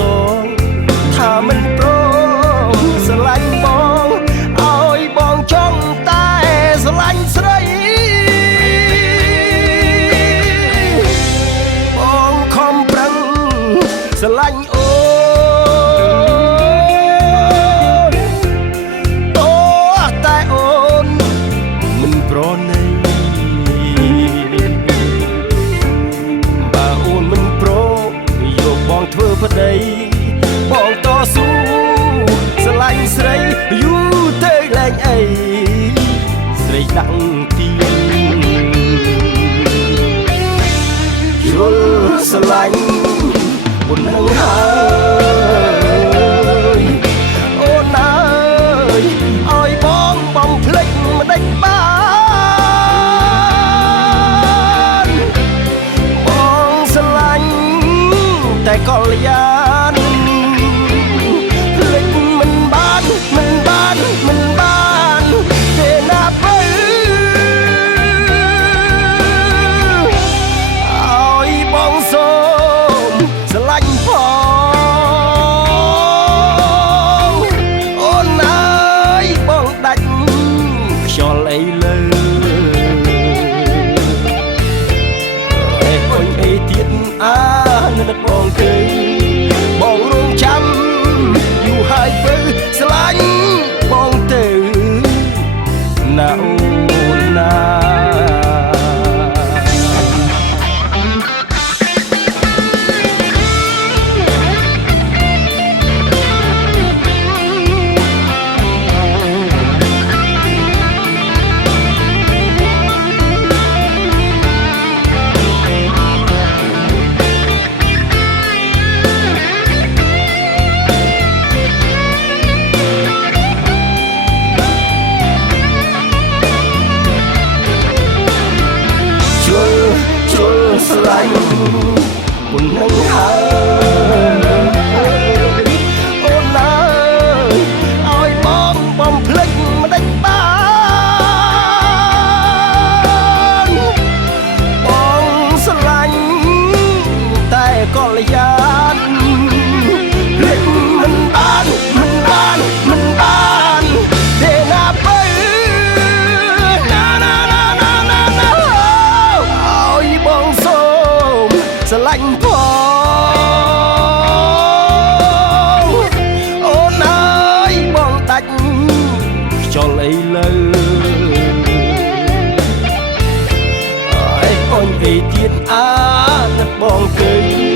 សងថាមិនព្រមស្រឡាញ់បងឲ្យបងចង់តែស្រឡាញ់ស្រីបងខំប្រឹងស្រឡាញ់អូនអូតែអូនមិនប្រណីបើអូនមិនព្រមយកបងធ្វើប្តីបងតស៊ូស្រឡាញ់ស្រីយូរទៅលែងអីស្រីដាក់ទៀនយល់ស្រឡាញ់បុណ្ណនឹងហើយអូនអើយឲ្យបងបំភ្លេចមិនដេចបានបងស្រឡាញ់តែកល្យានភ្លេចមិនបានទេណាបើឲ្យបងសូមស្រឡាញ់ផងអូនអើយបងដាច់ខ្យល់អីលើអុញអីទៀតនឹកបងទៅបងរងចាំយូរហើយបើស្រឡាញ់បងទៅណាអូនណាស្រឡាញ់បុណ្ណនឹងហើយអូនអើយឲ្យបងបំភ្លេចមិនដេចបានបងស្រឡាញ់តែកល្យានភ្លេចមិនបានទេណាបើស្រឡាញ់ផងអូនអើយបងដាច់ខ្យល់អីលើអើយអុញអីទៀតនឹកបងគេ